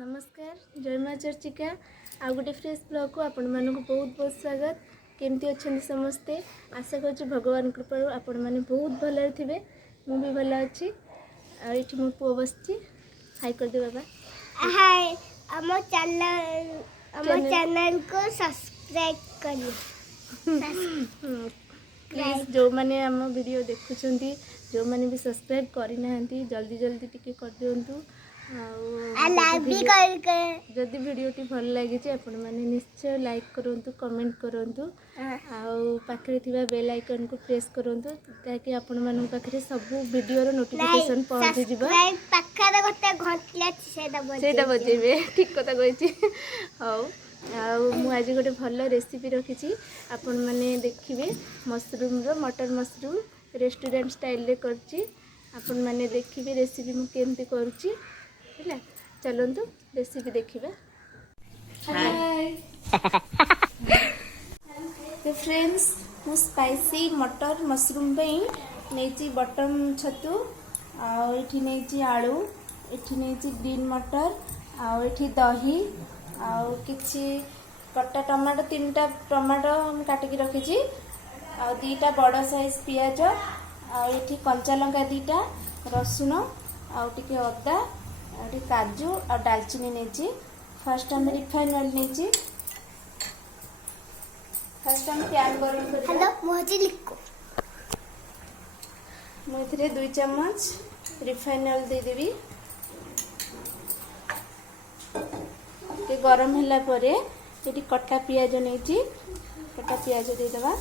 नमस्कार जय माँ चर्चिका आ गोटे फ्रेश ब्लॉग को आपण मानक बहुत बहुत स्वागत। केमती अच्छा समस्ते आशा कर भगवान कृपा आपण मैंने बहुत भल थे मु भी भल अच्छी ये मो पुओ बस हाई कर दे बाबा हाय चैनल को सब्सक्राइब करिए प्लीज जो मैंने आम वीडियो देखुंट जो मैंने भी सब्सक्राइब करना जल्दी जल्दी टिके कर दिंतु जदि वीडियोटी भल लगी आपण मैंने निश्चय लाइक करूँ कमेंट करूँ पाखे थी बेल आइकन को प्रेस करूँ ताकि आपण मान पाखे सब वीडियो नोटिफिकेशन पहुँची से बजेबे ठीक कथा कही हाँ आज गोटे भल रेसिपी रखी आपण मैंने देखिए मशरूम मटर मशरूम रेस्टोरेंट स्टाइल रे करची आपण मैंने देखिए रेसिपी मु केमती करुच्ची है चलतु रेसिपी देखिए। हाय तो फ्रेंड्स मु स्पाइसी मटर मशरूम नहीं बटम छतु आठी नहीं आलू एठी नहीं ग्रीन मटर आठी दही किछि कटा टमाटो 3टा टमाटो काटिकी रखी आ 2टा बड़ साइज पियाज आठी कंचा लंका 2टा रसुण आटे अदा आटे काजू और दालचीनी नहीं फास्ट आम रिफाइन ऑयल नहीं फास्ट आम प्यान गरम मुझे 2 चम्मच रिफाइन ऑयल देदेवी गरम होला परे ये कटा पियाज नहीं कटा पियाज देदेवा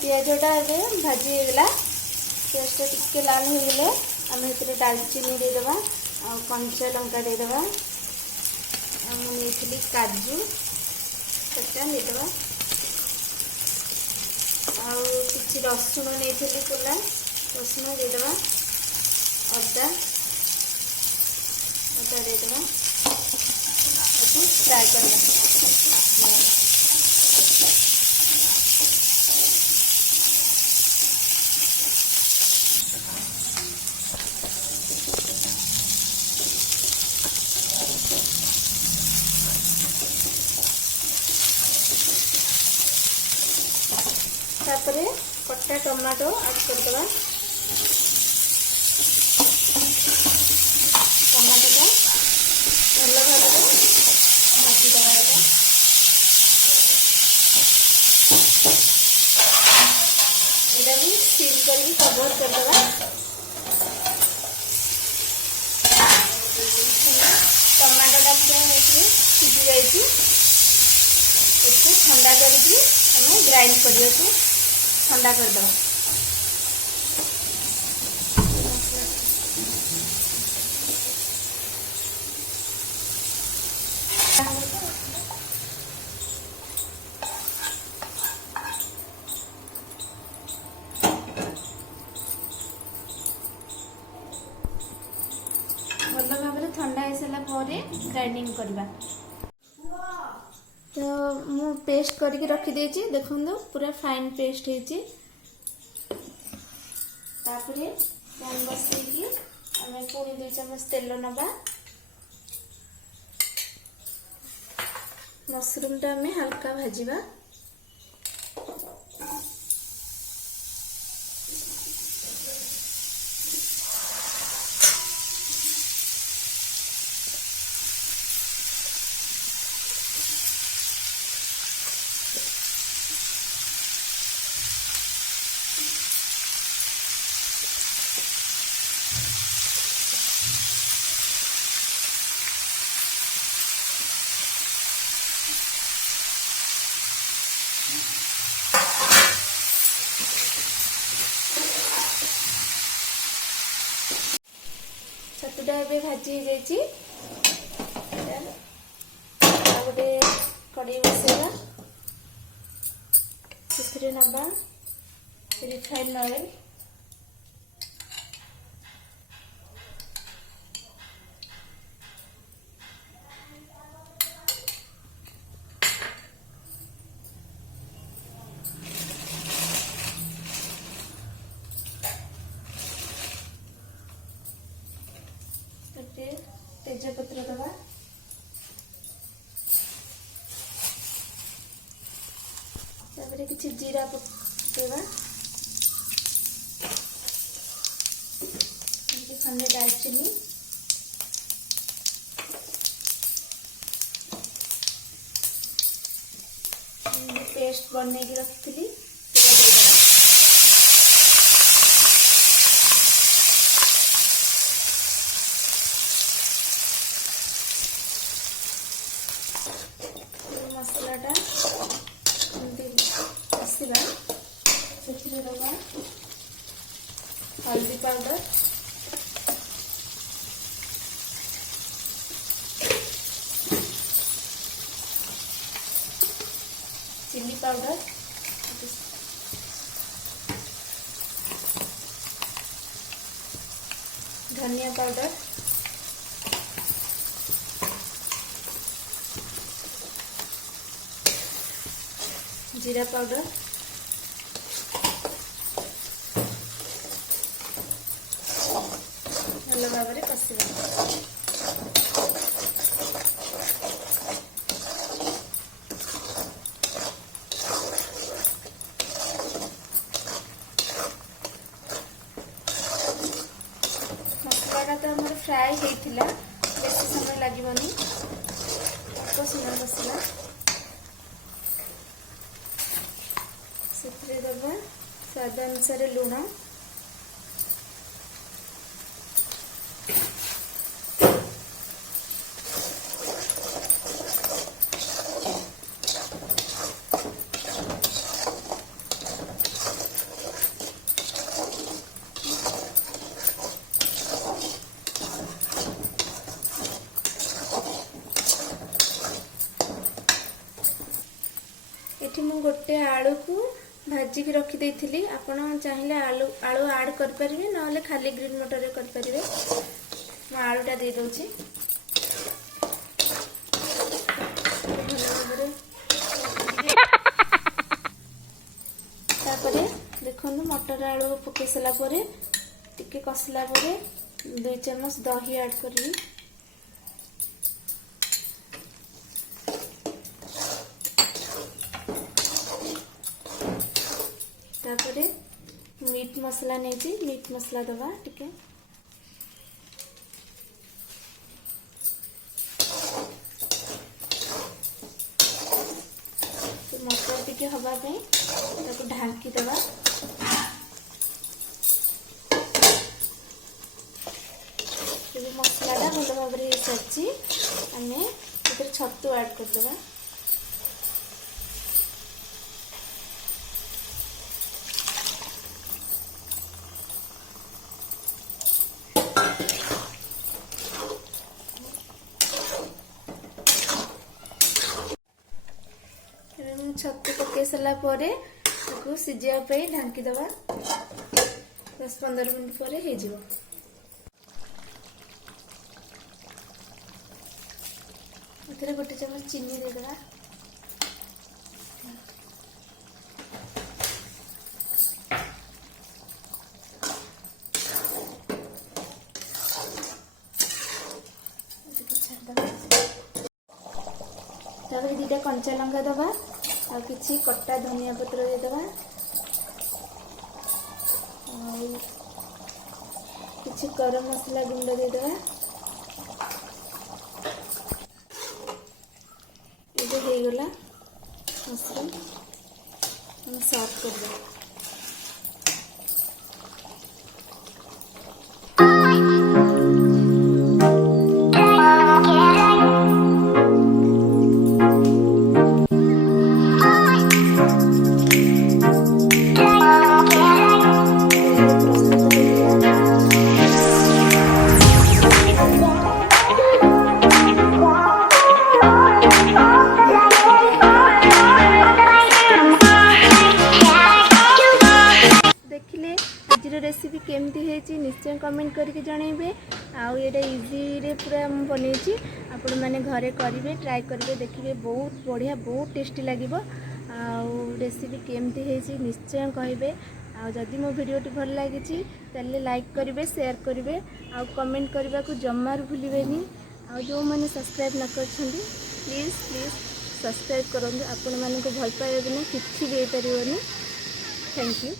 पियाजटा भाजी होगा पियाजटा टिके लाल हो गले आम ए दालचीनी देदेवा आ कंचा लंका देदेवा नहीं काजू सेटा देदेवा आछि रसुण नहीं कुला रसुण देदेवा अदा अदा देदेवा फ्राए कर तापरे कटा टमाटो ऐड करदे टमाटोटा भल भाव भाजीदे यहाँ भी सील कर कवर करदे टमाटोटा सीझी जाइए ठंडा करके हमें ग्राइंड करिए ठंडा कर दो भल भाव ठंडा हो सारा ग्राइंडिंग करवा तो मु पेस्ट करके रखी देछि देखो पूरा फाइन पेस्ट होइछि तापरे पैन बसैकी हमें पुणी 2 चम्मच तेल नबा मशरूम टा हमें हल्का भाजीबा छतुटा ए भाजी हो गोटे कड़े बसैया नवा रिफाइन ऑयल तेजपत्र दबा तापर किसी जीरा पकेवा खंडे दालचीनी पेस्ट बन रखी मसलाटा कषा से दबा हल्दी पाउडर चिली पाउडर धनिया पाउडर जीरा पाउडर भल भाव में कषा मसलाटा तो आम फ्राए होता बेसी समय लगे अल्प समय मसला से दबा स्वाद अनुसार लुण एठी मु गोटे आलू को भाजी की रखी देइथिली आपण चाहिए आलू आलू ऐड कर परिबे नले खाली ग्रीन मटर कर परिबे म आलूटा दे दोची तापरे देखनु मटर आलू पके सला परे टिके कसला परे 2 चम्मच दही ऐड करबी तापरे मीट मसला नहीं मीट मसला दबा टिके तो मटर टिके हवा पे ताको ढांकी दबा मसलाटा भल भाव में सारी आम छतु ऐड करदे छतु पकई सारा सिझापी ढांकी दबा 10-15 मिनट पर हो गोटे चम्मच चीनी देदेबा तापर 2टा कंचा लंका दबा आ किछि कट्टा धनिया पत्र देदेबा किछि गरम मसला गुंड देदेबा ये हो गला मशरूम हम सर्व कर दे रेसिपी केमती है निश्चय कमेंट करके जनइबे आउ ये इजी रे पूरा बनई आपण मैंने घरे करेंगे ट्राए करेंगे देखिए बहुत बढ़िया बहुत टेस्टी लगे रेसिपी केमती है निश्चय कहे आदि मो भिडी भल लगी लाइक करेंगे शेयर करेंगे आउ कमेंट करने को जमार भूलें आ जो मैंने सब्सक्राइब न कर प्लीज़ प्लीज़ सब्सक्राइब करूँ। आपण मानक भल पाइबा बिना किसी भी पारे। Thank you.